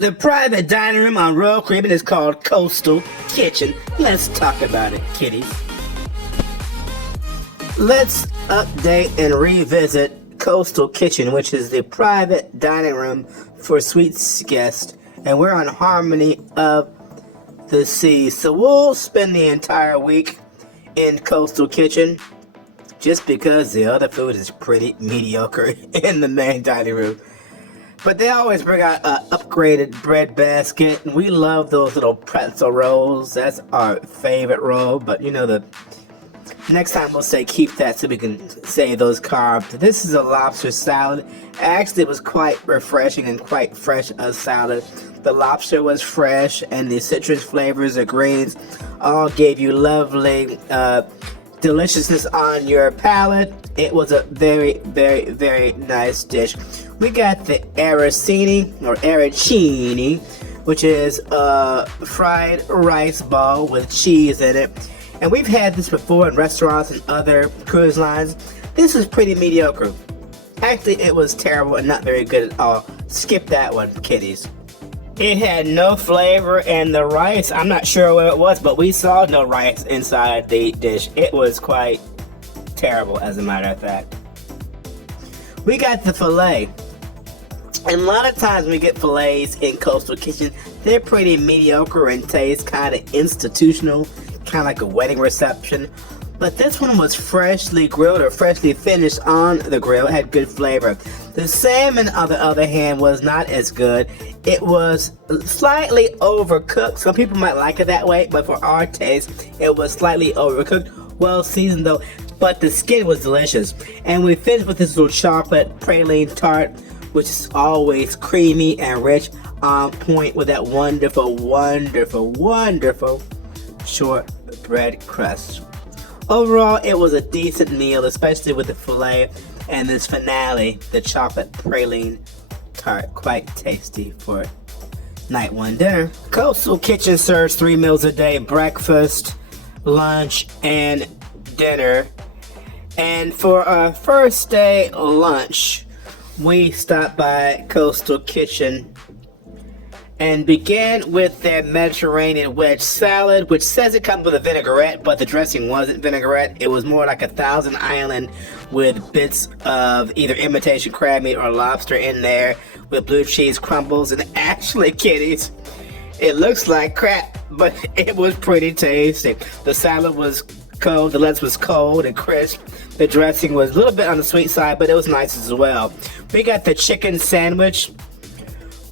The private dining room on Royal Caribbean is called Coastal Kitchen. Let's talk about it, kiddies. Let's update and revisit Coastal Kitchen, which is the private dining room for suites guests, and we're on Harmony of the Sea. So we'll spend the entire week in Coastal Kitchen just because the other food is pretty mediocre in the main dining room. But they always bring out an upgraded bread basket, and we love those little pretzel rolls. That's our favorite roll, but you know, the next time we'll say keep that so we can save those carbs. This is a lobster salad. Actually, it was quite refreshing and quite fresh salad. The lobster was fresh, and the citrus flavors, the greens, all gave you lovely deliciousness on your palate. It was a very, very, very nice dish. We got the arancini, which is a fried rice ball with cheese in it. And we've had this before in restaurants and other cruise lines. This is pretty mediocre. Actually, it was terrible and not very good at all. Skip that one, kiddies. It had no flavor, and the rice, I'm not sure what it was, but we saw no rice inside the dish. It was quite terrible, as a matter of fact. We got the filet. And a lot of times when we get fillets in Coastal Kitchen, they're pretty mediocre in taste, kind of institutional, kind of like a wedding reception. But this one was freshly grilled or freshly finished on the grill. It had good flavor. The salmon, on the other hand, was not as good. It was slightly overcooked. Some people might like it that way, but for our taste, it was slightly overcooked. Well seasoned though, but the skin was delicious. And we finished with this little chocolate praline tart, which is always creamy and rich, on point with that wonderful, wonderful, wonderful shortbread crust. Overall, it was a decent meal, especially with the filet and this finale, the chocolate praline tart. Quite tasty for night one dinner. Coastal Kitchen serves 3 meals a day: breakfast, lunch, and dinner. And for our first day lunch, we stopped by Coastal Kitchen and began with their Mediterranean wedge salad, which says it comes with a vinaigrette, but the dressing wasn't vinaigrette. It was more like a Thousand Island with bits of either imitation crab meat or lobster in there with blue cheese crumbles. And actually, kiddies, it looks like crap, but it was pretty tasty. The salad was cold, the lettuce was cold and crisp. The dressing was a little bit on the sweet side, but it was nice as well. We got the chicken sandwich,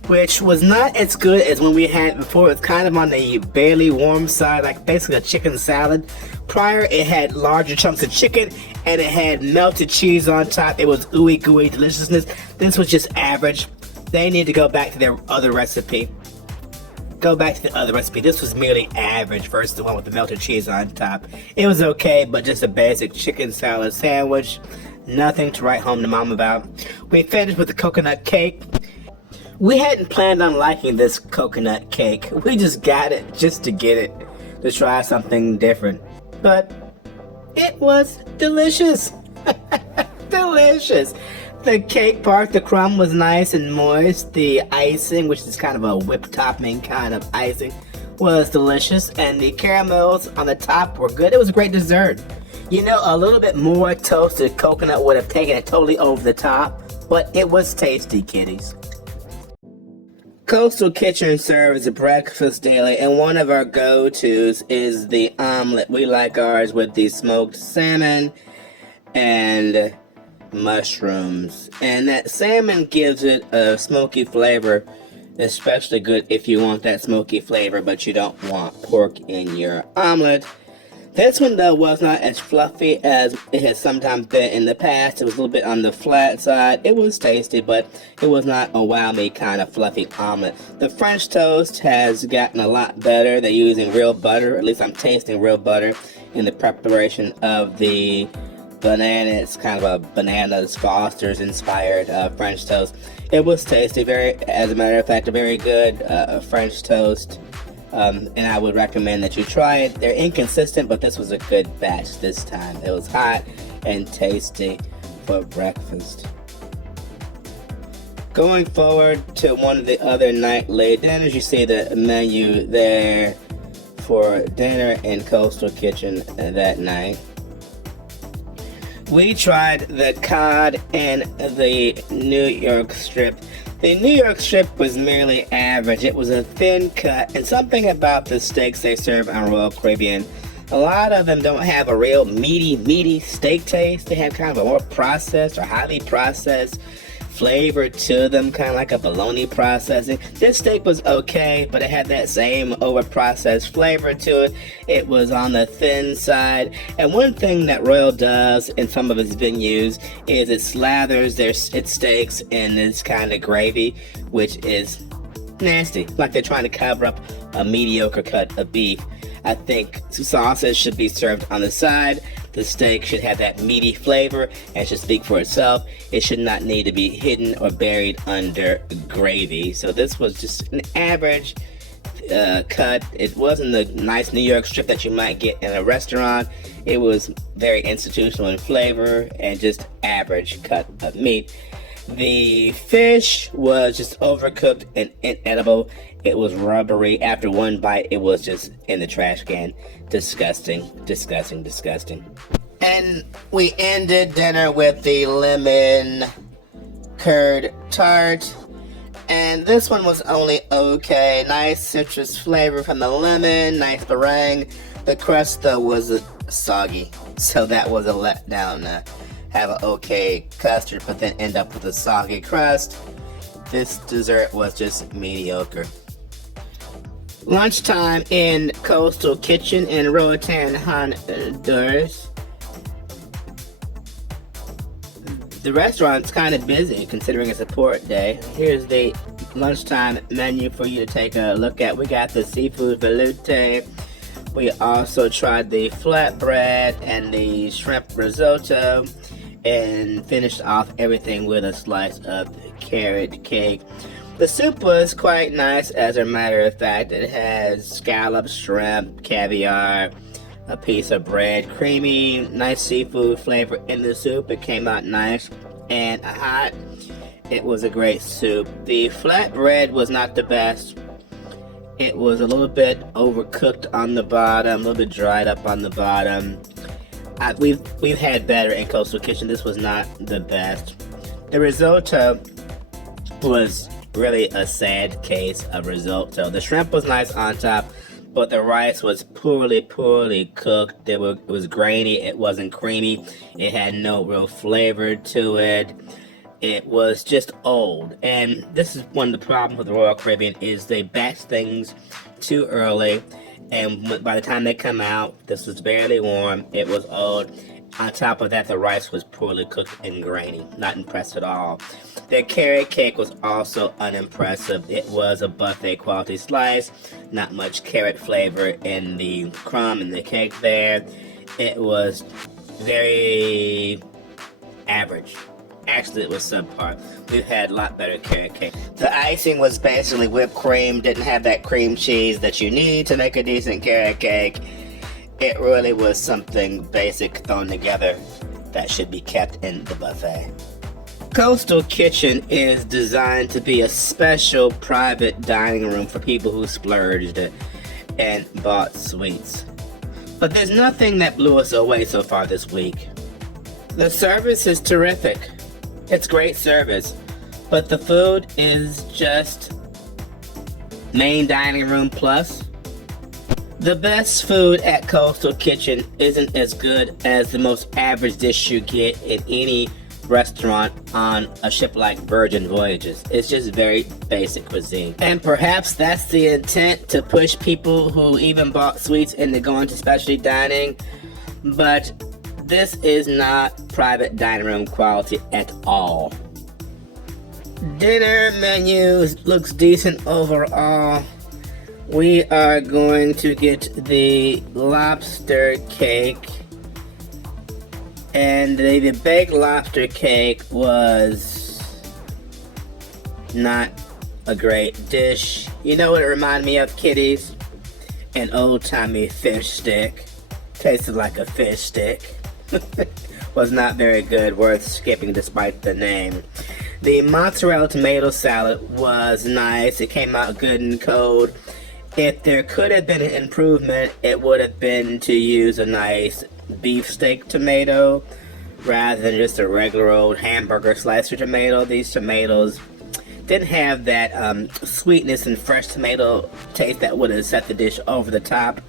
which was not as good as when we had before. It's kind of on the barely warm side, like basically a chicken salad. Prior, it had larger chunks of chicken, and it had melted cheese on top. It was ooey gooey deliciousness. This was just average. They need to go back to their other recipe. This was merely average versus the one with the melted cheese on top. It was okay, but just a basic chicken salad sandwich. Nothing to write home to mom about. We finished with the coconut cake. We hadn't planned on liking this coconut cake. We just got it just to get it, to try something different. But it was delicious. Delicious. The cake part, the crumb was nice and moist. The icing, which is kind of a whipped topping kind of icing, was delicious. And the caramels on the top were good. It was a great dessert. You know, a little bit more toasted coconut would have taken it totally over the top, but it was tasty, kiddies. Coastal Kitchen serves breakfast daily, and one of our go-tos is the omelet. We like ours with the smoked salmon and mushrooms. And that salmon gives it a smoky flavor, especially good if you want that smoky flavor, but you don't want pork in your omelet. This one, though, was not as fluffy as it has sometimes been in the past. It was a little bit on the flat side. It was tasty, but it was not a wow me kind of fluffy omelet. The French toast has gotten a lot better. They're using real butter. At least I'm tasting real butter in the preparation of the banana. It's kind of a bananas Foster's inspired French toast. It was tasty. As a matter of fact, a very good French toast. And I would recommend that you try it. They're inconsistent, but this was a good batch this time. It was hot and tasty for breakfast. Going forward to one of the other nightly dinners, you see the menu there for dinner in Coastal Kitchen that night. We tried the cod and the New York strip. The New York strip was merely average. It was a thin cut, and something about the steaks they serve on Royal Caribbean, a lot of them don't have a real meaty steak taste. They have kind of a more processed or highly processed flavor to them, kind of like a bologna processing. This steak was okay, but it had that same over-processed flavor to it. It was on the thin side. And one thing that Royal does in some of its venues is it slathers its steaks in this kind of gravy, which is nasty, like they're trying to cover up a mediocre cut of beef. I think sauces should be served on the side. The steak should have that meaty flavor and should speak for itself. It should not need to be hidden or buried under gravy. So this was just an average cut. It wasn't the nice New York strip that you might get in a restaurant. It was very institutional in flavor and just average cut of meat. The fish was just overcooked and inedible. It was rubbery. After one bite, it was just in the trash can. Disgusting, disgusting, disgusting. And we ended dinner with the lemon curd tart. And this one was only okay. Nice citrus flavor from the lemon, nice meringue. The crust, though, was soggy. So that was a letdown. Have an okay custard, but then end up with a soggy crust. This dessert was just mediocre. Lunchtime in Coastal Kitchen in Roatan, Honduras. The restaurant's kind of busy considering it's a port day. Here's the lunchtime menu for you to take a look at. We got the seafood velouté. We also tried the flatbread and the shrimp risotto, and finished off everything with a slice of carrot cake. The soup was quite nice, as a matter of fact. It has scallops, shrimp, caviar, a piece of bread, creamy, nice seafood flavor in the soup. It came out nice and hot. It was a great soup. The flatbread was not the best. It was a little bit overcooked on the bottom, a little bit dried up on the bottom. We've had better in Coastal Kitchen. This was not the best. The risotto was really a sad case of risotto. The shrimp was nice on top, but the rice was poorly cooked. It was grainy. It wasn't creamy. It had no real flavor to it. It was just old. And this is one of the problems with the Royal Caribbean is they batch things too early. And by the time they come out, this was barely warm. It was old. On top of that, the rice was poorly cooked and grainy. Not impressed at all. The carrot cake was also unimpressive. It was a buffet quality slice. Not much carrot flavor in the crumb and the cake there. It was very average. Actually, it was subpar. We've had a lot better carrot cake. The icing was basically whipped cream. Didn't have that cream cheese that you need to make a decent carrot cake. It really was something basic thrown together that should be kept in the buffet. Coastal Kitchen is designed to be a special private dining room for people who splurged and bought sweets. But there's nothing that blew us away so far this week. The service is terrific. It's great service, but the food is just main dining room plus. The best food at Coastal Kitchen isn't as good as the most average dish you get in any restaurant on a ship like Virgin Voyages. It's just very basic cuisine. And perhaps that's the intent, to push people who even bought sweets into going to specialty dining, but this is not private dining room quality at all. Dinner menu looks decent overall. We are going to get the lobster cake. And the baked lobster cake was not a great dish. You know what it reminded me of, kiddies? An old-timey fish stick. Tasted like a fish stick. Was not very good, worth skipping despite the name. The mozzarella tomato salad was nice. It came out good and cold. If there could have been an improvement, it would have been to use a nice beefsteak tomato rather than just a regular old hamburger slicer tomato. These tomatoes didn't have that sweetness and fresh tomato taste that would have set the dish over the top,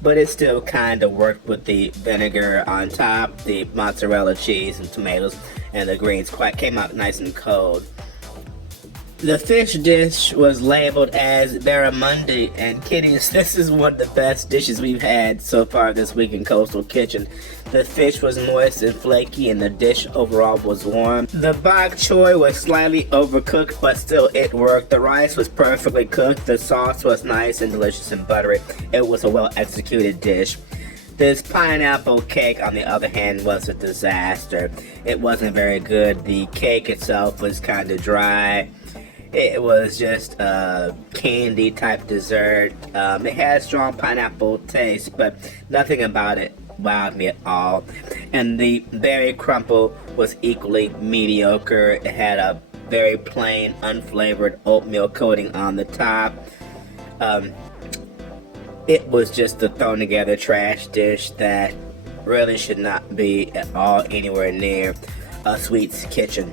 but it still kind of worked with the vinegar on top, the mozzarella cheese and tomatoes, and the greens came out nice and cold. The fish dish was labeled as barramundi, and kitties, this is one of the best dishes we've had so far this week in Coastal Kitchen. The fish was moist and flaky, and the dish overall was warm. The bok choy was slightly overcooked, but still it worked. The rice was perfectly cooked. The sauce was nice and delicious and buttery. It was a well-executed dish. This pineapple cake, on the other hand, was a disaster. It wasn't very good. The cake itself was kind of dry. It was just a candy type dessert. It had a strong pineapple taste, but nothing about it wowed me at all. And the berry crumble was equally mediocre. It had a very plain, unflavored oatmeal coating on the top. It was just a thrown together trash dish that really should not be at all anywhere near a Sweet's kitchen.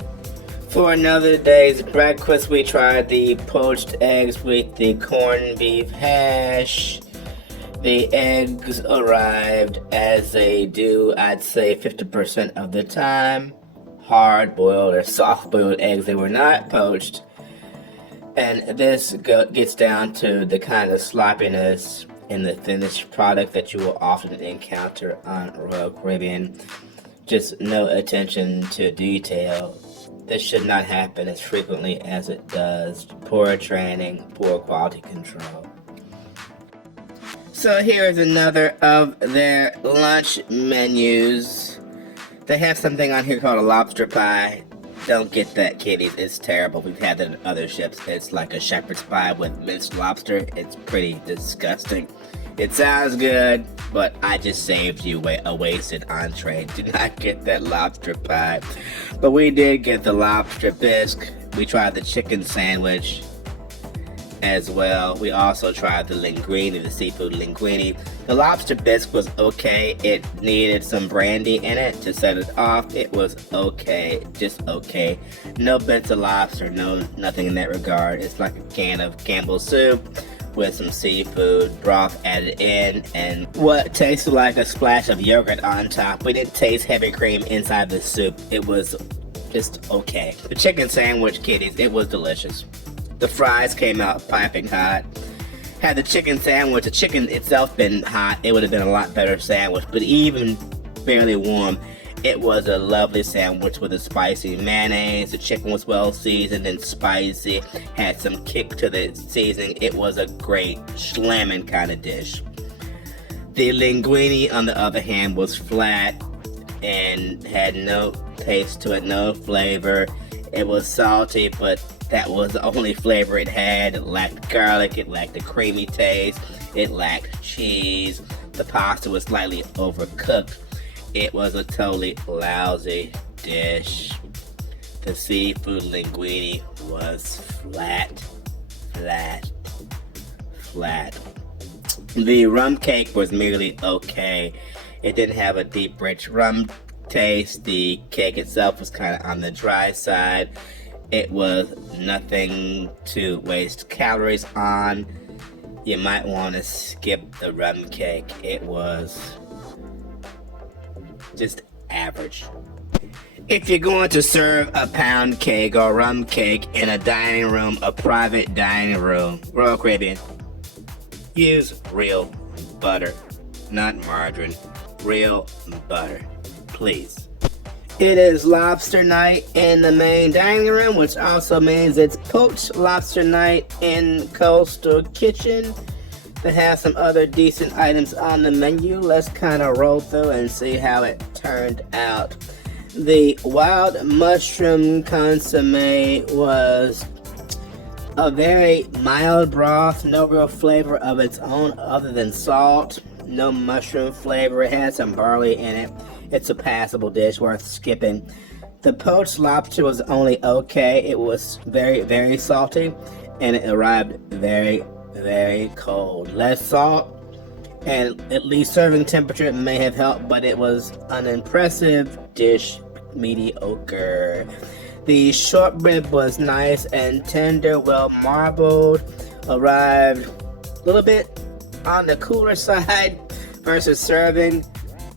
For another day's breakfast, we tried the poached eggs with the corned beef hash. The eggs arrived as they do, I'd say 50% of the time. Hard-boiled or soft-boiled eggs. They were not poached. And this gets down to the kind of sloppiness in the finished product that you will often encounter on Royal Caribbean. Just no attention to detail. This should not happen as frequently as it does. Poor training, poor quality control. So here is another of their lunch menus. They have something on here called a lobster pie. Don't get that, kiddies. It's terrible. We've had that at other ships. It's like a shepherd's pie with minced lobster. It's pretty disgusting. It sounds good, but I just saved you a wasted entree. Do not get that lobster pie. But we did get the lobster bisque. We tried the chicken sandwich as well. We also tried the linguine, the seafood linguine. The lobster bisque was okay. It needed some brandy in it to set it off. It was okay, just okay. No bits of lobster, nothing in that regard. It's like a can of Campbell's soup with some seafood broth added in and what tasted like a splash of yogurt on top. We didn't taste heavy cream inside the soup. It was just okay. The chicken sandwich, kiddies, it was delicious. The fries came out piping hot. Had the chicken sandwich, the chicken itself been hot, it would have been a lot better sandwich, but even barely warm, it was a lovely sandwich with a spicy mayonnaise. The chicken was well seasoned and spicy, had some kick to the seasoning. It was a great slamming kind of dish. The linguine, on the other hand, was flat and had no taste to it, no flavor. It was salty, but that was the only flavor it had. It lacked garlic, it lacked a creamy taste, it lacked cheese. The pasta was slightly overcooked. It was a totally lousy dish. The seafood linguine was flat. The rum cake was merely okay. It didn't have a deep, rich rum taste. The cake itself was kind of on the dry side. It was nothing to waste calories on. You might want to skip the rum cake. It was just average. If you're going to serve a pound cake or rum cake in a dining room, a private dining room, Royal Caribbean, use real butter, not margarine. Real butter, please. It is lobster night in the main dining room, which also means it's poached lobster night in Coastal Kitchen. They have some other decent items on the menu. Let's kind of roll through and see how it turned out. The wild mushroom consomme was a very mild broth, no real flavor of its own other than salt. No mushroom flavor. It had some barley in it. It's a passable dish worth skipping. The poached lobster was only okay. It was very, very salty, and it arrived very, very cold. Less salt, and at least serving temperature may have helped, but it was an impressive dish, mediocre. The shortbread was nice and tender, well marbled, arrived a little bit on the cooler side versus serving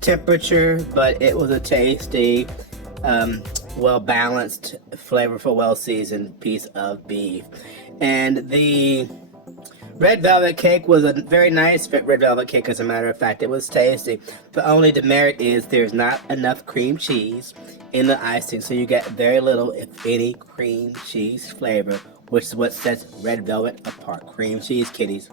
temperature, but it was a tasty, well balanced, flavorful, well seasoned piece of beef. And the red velvet cake was a very nice red velvet cake, as a matter of fact. It was tasty. The only demerit is there's not enough cream cheese in the icing, so you get very little, if any, cream cheese flavor, which is what sets red velvet apart. Cream cheese kitties.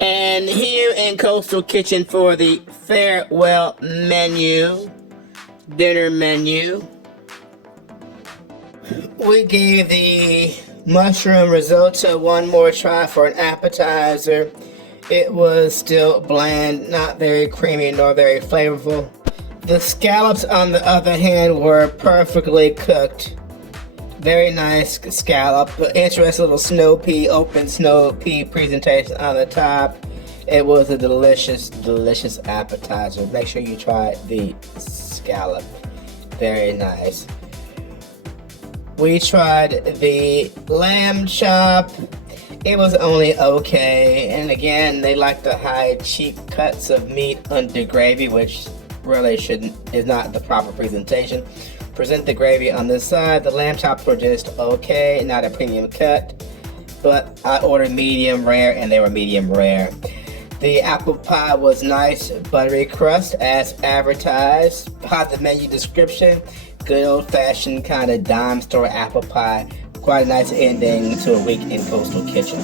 And here in Coastal Kitchen for the farewell menu, dinner menu, we gave the mushroom risotto one more try for an appetizer. It was still bland, not very creamy nor very flavorful. The scallops, on the other hand, were perfectly cooked. Very nice scallop. Interesting little snow pea, open snow pea presentation on the top. It was a delicious, delicious appetizer. Make sure you try the scallop. Very nice. We tried the lamb chop. It was only okay. And again, they like to hide cheap cuts of meat under gravy, which really is not the proper presentation. Present the gravy on this side. The lamb chops were just okay, not a premium cut. But I ordered medium rare, and they were medium rare. The apple pie was nice, buttery crust as advertised. By the menu description, good old-fashioned kind of dime store apple pie. Quite a nice ending to a week in Coastal Kitchen.